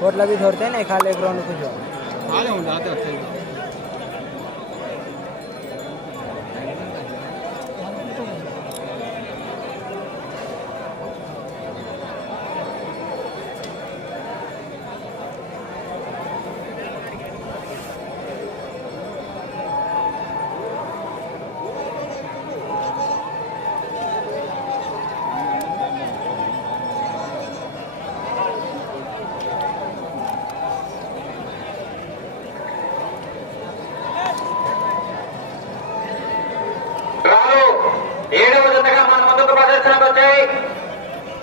पोटला भी छोड़ते हैं ना खाली एक राउंड कुछ ముందుకు వచ్చాయి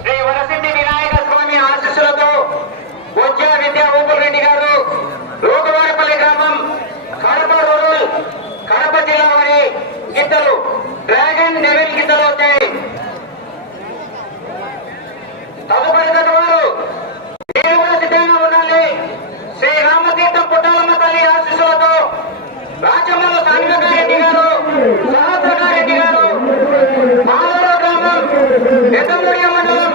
శ్రీ వరసిద్ధి వినాయక స్వామి ఆశీస్సులతో బొజ్జ విద్యా ఊపుల్ రెడ్డి గారు రోగువారిపల్లి గ్రామం కడప రూరల్ కడప జిల్లా వారి గిద్దలు డ్రాగన్ డెవిల్ గిద్దలు వచ్చాయి. கட்டமுடிய மண்டலம்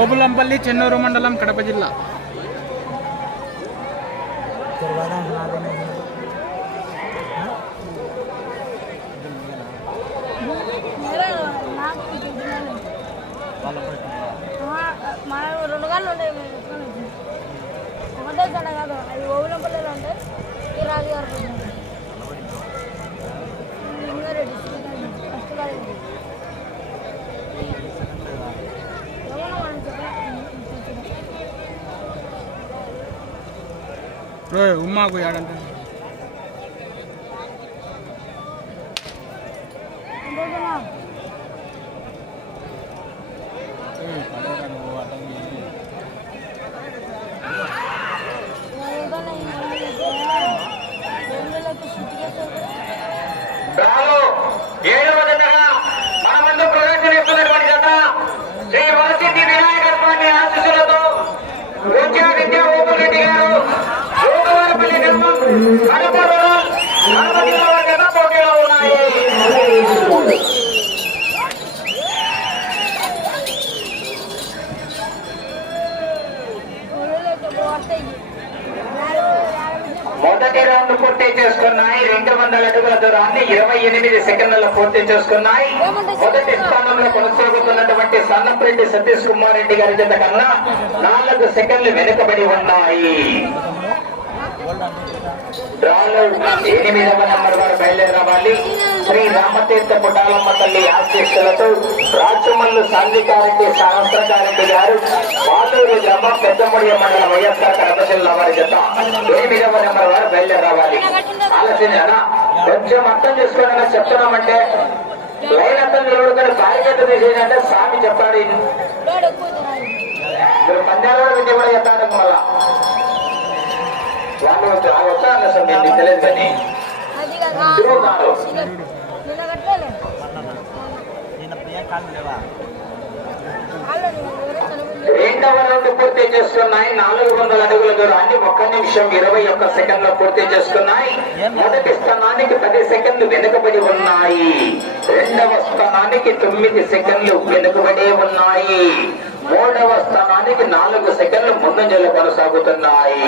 ఓబులంపల్లి చెన్నూరు మండలం కడప జిల్లా. ఒకటే జడ కాదు అది ఓబులంపల్లిలో ఉంటాయి ఈ రాజుగారు 그래 엄마하고 야간다 మొదటి రౌండ్ పూర్తి చేసుకున్నాయి. రెండు వందల అడుగుల దూరాన్ని ఇరవై ఎనిమిది సెకండ్లలో పూర్తి చేసుకున్నాయి. మొదటి స్థానంలో కొనసాగుతున్నటువంటి సన్నప్రెడ్డి సతీష్ కుమార్ రెడ్డి గారి జత కన్నా నాలుగు సెకండ్లు వెనుకబడి ఉన్నాయి. డ్రాలో ఎనిమిదవ నంబర్ వారు బయలుదేరి శ్రీ రామతీర్థ పుటాలమ్మ తల్లి ఆశీస్సులతో రాచమల్లు సాంఘికారెడ్డి సహస్రకారెడ్డి గారు పాలూరు గ్రామం పెద్దమూడి మండలం వైఎస్ఆర్ కడప జిల్లా వారి జత. ఎనిమిదవ నంబర్ వారు బయలుదేరవాలి రావాలి. కొంచెం అర్థం చేసుకోవడం చెప్తున్నామంటే లైన్ అర్థం నిలబడుకొని బాధ్యత తీసేయంటే స్వామి చెప్పాడు. మీరు పంజాబ్ విద్య కూడా చెప్తాడు మళ్ళా. రెండవ రౌండ్ పూర్తి చేస్తున్నాయి నాలుగు వందల అడుగుల దూరాన్ని ఒక్క నిమిషం ఇరవై ఒక్క సెకండ్లో పూర్తి చేస్తున్నాయి మొదటి స్థానానికి పది సెకండ్లు వెనుకబడి ఉన్నాయి. రెండవ స్థానానికి తొమ్మిది సెకండ్లు వెనుకబడి ఉన్నాయి. మూడవ స్థానానికి నాలుగు సెకండ్లు ముందంజలు కొనసాగుతున్నాయి.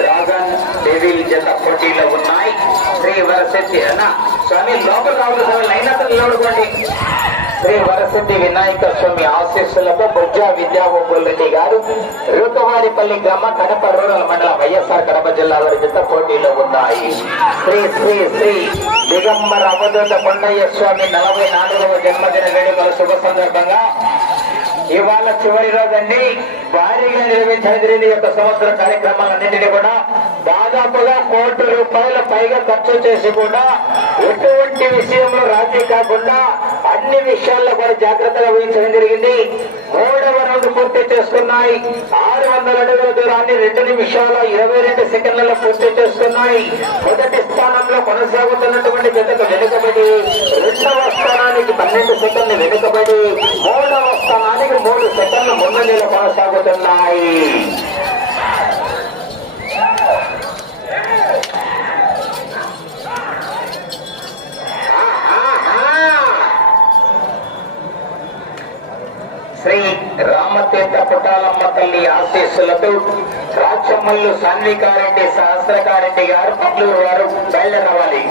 డ్రాగన్ డెవిల్ జత పోటీలో ఉన్నాయి. శ్రీ వరసిద్ధి అన్న స్వామి లోపల స్వామి లైన్ అతను నిలబడుకోండి. శ్రీ వరసిద్ధి వినాయక స్వామి ఆశీస్సులతో బుజ్జా విద్యా రెడ్డి గారు రూపవారిపల్లి గ్రామ కడప రూరల్ మండలం వైఎస్ఆర్ కడప జిల్లా వారి జత పోటీలో ఉన్నాయి. శ్రీ శ్రీ శ్రీ దిగంబర అవధూత కొండయ్య స్వామి నలభై నాలుగవ జన్మదిన వేడుకల శుభ సందర్భంగా ఇవాళ చివరి రోజండి. భారీగా నిర్వహించిన యొక్క సంవత్సర కార్యక్రమాలన్నింటినీ కూడా దాదాపుగా కోటి రూపాయల పైగా ఖర్చు చేసి కూడా ఎటువంటి విషయంలో రాజీ విషయాల్లో కూడా జాగ్రత్తగా వహించడం జరిగింది. మూడవ రౌండ్ పూర్తి చేసుకున్నాయి. ఆరు వందల అడుగుల దూరాన్ని రెండు నిమిషాల ఇరవై రెండు సెకండ్లలో పూర్తి చేసుకున్నాయి. మొదటి స్థానంలో కొనసాగుతున్నటువంటి జతకు వెనుకబడి రెండవ స్థానానికి పన్నెండు సెకండ్లు వెనుకబడి మూడవ స్థానానికి మూడు సెకండ్లు ముందంజలో కొనసాగుతున్నాయి శ్రీ రామతీర్థ పుటాలమ్మ తల్లి ఆశీస్సులతో రాచమల్లు సాన్వికారెడ్డి సహస్రకారెడ్డి గారు పట్లూరు వారు బయలుదేరవాలి.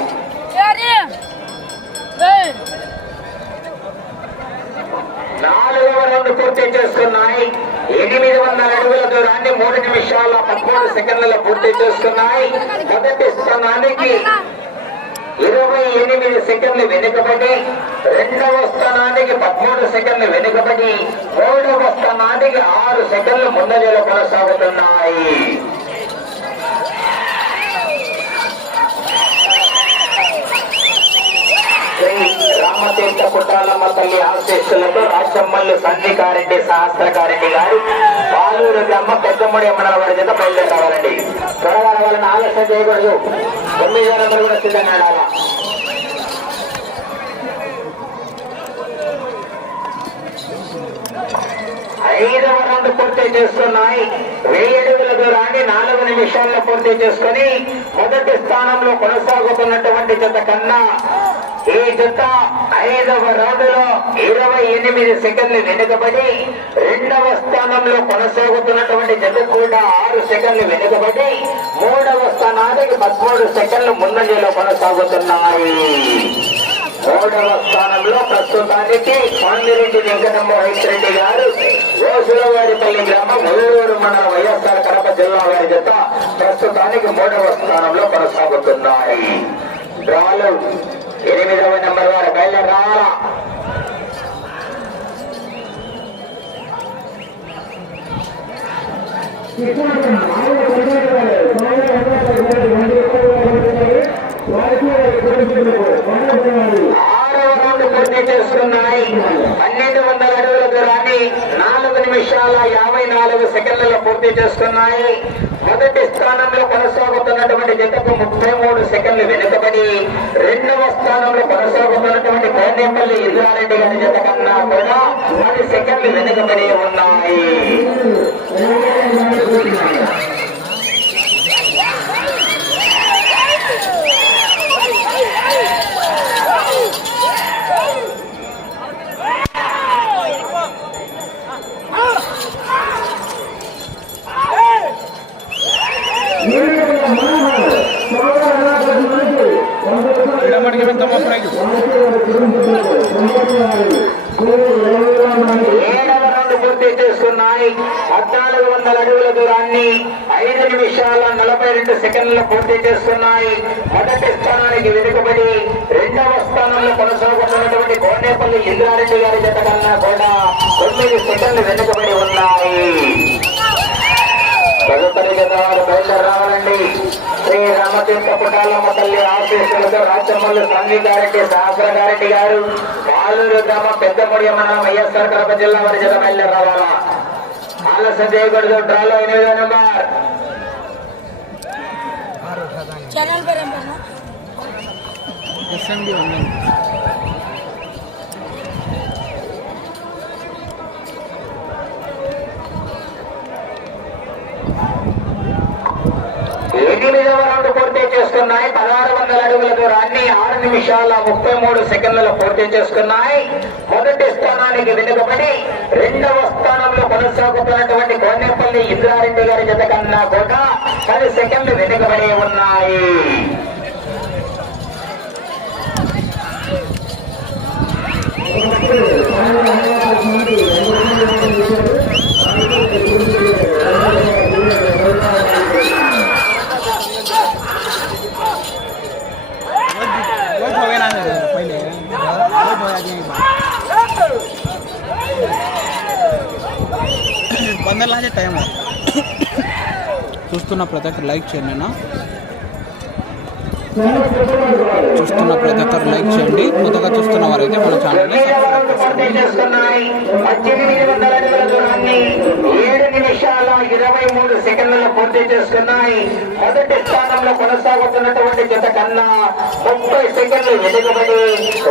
నాలుగవ రౌండ్ పూర్తి చేసుకున్నాయి. ఎనిమిది వందల అడుగుల దూరాన్ని మూడు నిమిషాల పదమూడు సెకండ్లలో పూర్తి చేసుకున్నాయి. మొదటి స్థానానికి ఇరవై ఎనిమిది సెకండ్లు వెనుకబడి రెండవ స్థానానికి పదమూడు సెకండ్లు వెనుకబడి మూడవ స్థానానికి ఆరు సెకండ్లు ముందంజలో కొనసాగుతున్నాయి. శ్రీ రామతీర్థ పుట్టాలమ్మ తల్లి ఆశీస్సులతో రాజమ్మల్లు సంధికారెడ్డి సహస్రకారెడ్డి గారు పాలూరు గ్రామ పెద్దమ్మడి అమ్మల వారి చేత బయలుదేరవాలండి త్వరగా వాళ్ళని ఆలస్యం చేయకూడదు. తొమ్మిది నెంబర్ కూడా సిద్ధంగా ఉండాలా. ఐదవ రౌండ్ పూర్తి చేస్తున్నాయి వెయ్యి అడుగుల దూరాన్ని నాలుగు నిమిషాల్లో పూర్తి చేసుకుని మొదటి స్థానంలో కొనసాగుతున్నటువంటి జత కన్నా ఈ జత ఐదవ రౌండ్లో ఇరవై ఎనిమిది సెకండ్లు వెనుకబడి రెండవ స్థానంలో కొనసాగుతున్నటువంటి జత కూడా ఆరు సెకండ్లు వెనుకబడి మూడవ స్థానానికి పదమూడు సెకండ్లు ముందంజలో కొనసాగుతున్నాయి. మూడవ స్థానంలో ప్రస్తుతానికి పాండిరెడ్డి వెంకటమోహిత్ రెడ్డి గారు గోసులవారిపల్లి గ్రామం ఉల్లూరు మండలం వైఎస్ఆర్ కడప జిల్లా వారి జత ప్రస్తుతానికి మూడవ స్థానంలో కొనసాగుతున్నాయి. డ్రాలు ఎనిమిదవ నెంబర్ వారు బయలుదేరి రావాలా ఆరవ రౌండ్ పూర్తి చేసుకున్నాయి. పన్నెండు వందల అడుగుల దూరాన్ని నా నిమిషాల యాభై నాలుగు సెకండ్లలో పూర్తి చేసుకున్నాయి మొదటి స్థానంలో కొనసాగుతున్నటువంటి జతకు ముప్పై మూడు సెకండ్లు వెనుకబడి రెండవ స్థానంలో కొనసాగుతున్నటువంటి కోనేపల్లి ఇల్లారెడ్డి గారి జత కన్నా కూడా పది సెకండ్లు వెనుకబడి ఉన్నాయి ఏడవ రౌండ్ పూర్తి చేసుకున్నాయి పద్నాలుగు వందల అడుగుల దూరాన్ని ఐదు నిమిషాల నలభై రెండు సెకండ్లు పూర్తి చేసుకున్నాయి మొదటి స్థానానికి వెనుకబడి రెండవ స్థానంలో కోనేపల్లి ఇంద్రారెడ్డి గారి జత కన్నా కూడా తొమ్మిది సెకండ్లు వెనుకబడి ఉన్నాయి. తదుపరి గతవారు బయలుదేరి రావాలండి. శ్రీ రామతీర్థ పుటాలమ్మ తల్లి ఆశీస్సులతో రాజ్యమల్లి సంగీతారెడ్డి సహస్రగారెడ్డి గారు పాలూరు గ్రామం పెద్దముడి మండలం వైఎస్ఆర్ కడప జిల్లా వారి జత బయలుదేరి రావాలా? ఆలస్యం చేయకూడదు డ్రాలో ఎనిమిదో నెంబర్. ఛానల్ ఎస్ఎండి ఉందండి ఎనిమిదవ రౌండ్ పూర్తి చేసుకున్నాయి పదహారు వందల అడుగుల దూరాన్ని ఆరు నిమిషాల ముప్పై మూడు సెకండ్లలో పూర్తి చేసుకున్నాయి మొదటి స్థానానికి వెనుకబడి రెండవ స్థానంలో కొనసాగుతున్నటువంటి కోనేపల్లి ఇంద్రారెడ్డి గారి జత కన్నా కూడా పది సెకండ్లు వెనుకబడి ఉన్నాయి रोज బందర్ టైం చూస్తున్న ప్రతి ఒక్కరు లైక్ చేయండి అన్న. చూస్తున్న ప్రతి ఒక్కరు లైక్ చేయండి. కొత్తగా చూస్తున్న వారైతే మన ఛానల్ని ఏడు ఇరవై మూడు సెకండ్లలో పూర్తి చేసుకున్నాయి. మొదటి స్థానంలో కొనసాగుతున్నటువంటి జత కన్నా ముప్పై సెకండ్లు వెనుకబడి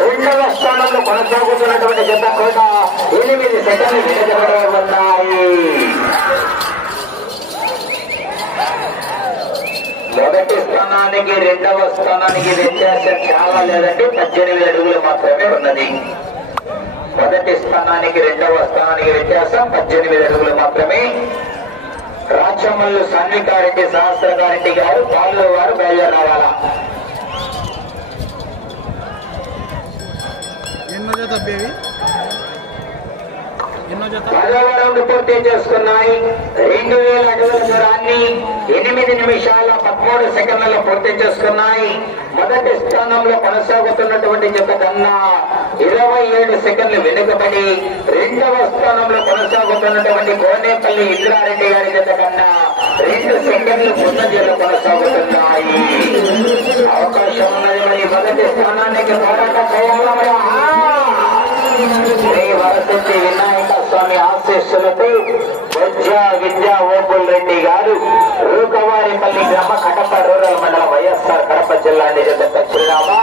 రెండవ స్థానంలో కొనసాగుతున్నటువంటి జత కూడా ఎనిమిది సెకండ్లు వెనుకబడి ఉన్నాయి మొదటి స్థానానికి రెండవ స్థానానికి వ్యత్యాసం చాలా లేదంటే పద్దెనిమిది అడుగులు మాత్రమే ఉన్నది. మొదటి స్థానానికి రెండవ స్థానానికి వ్యత్యాసం పద్దెనిమిది అడుగులు మాత్రమే. రాచమల్లు సన్నికారెడ్డి సహస్రకారెడ్డి గారు పాలు వారు బయలుదేరి ఎన్నో పదవ రౌండ్ పూర్తి చేసుకున్నాయి? రెండు వేల అడుగుల దూరాన్ని ఎనిమిది నిమిషాల పదమూడు సెకండ్లలో పూర్తి చేసుకున్నాయి. మొదటి స్థానంలో కొనసాగుతున్నటువంటి జత కన్నా ఇరవై ఏడు సెకండ్లు వెనుకబడి రెండవ స్థానంలో కొనసాగుతున్నటువంటి కోనేపల్లి ఇంద్రారెడ్డి గారి జత కన్నా రెండు సెకండ్లు ముందంజలో కొనసాగుతున్నాయి. అవకాశం ఉన్నది మరి మొదటి స్థానానికి పోరాటం చేయాలా మరి? వినాయక స్వామి ఆశీస్సులతో వైద్య విద్యా ఓపుల్ రెడ్డి గారు రూకవారిపల్లి గ్రామ కడప రూరల్ మండలం వైఎస్ఆర్ కడప జిల్లా నిజంగా చిరునామా.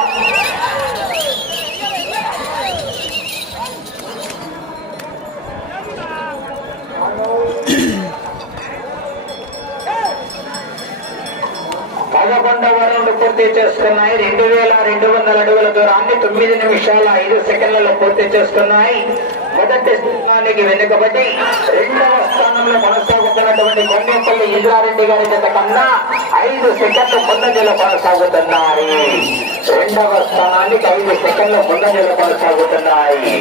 పదకొండవ రౌండ్ పూర్తి చేసుకున్నాయి. రెండు వేల రెండు వందల అడుగుల దూరాన్ని తొమ్మిది నిమిషాల ఐదు సెకండ్లలో పూర్తి చేసుకున్నాయి. మొదటి స్థానానికి వెనుకబడి రెండవ స్థానంలో కొనసాగుతున్నటువంటి కొండేపల్లి ఇంద్రారెడ్డి గారి చేత కన్నా ఐదు సెకండ్లు ముందంజలో కొనసాగుతున్నాయి. రెండవ స్థానానికి ఐదు సెకండ్లు ముందంజలో కొనసాగుతున్నాయి.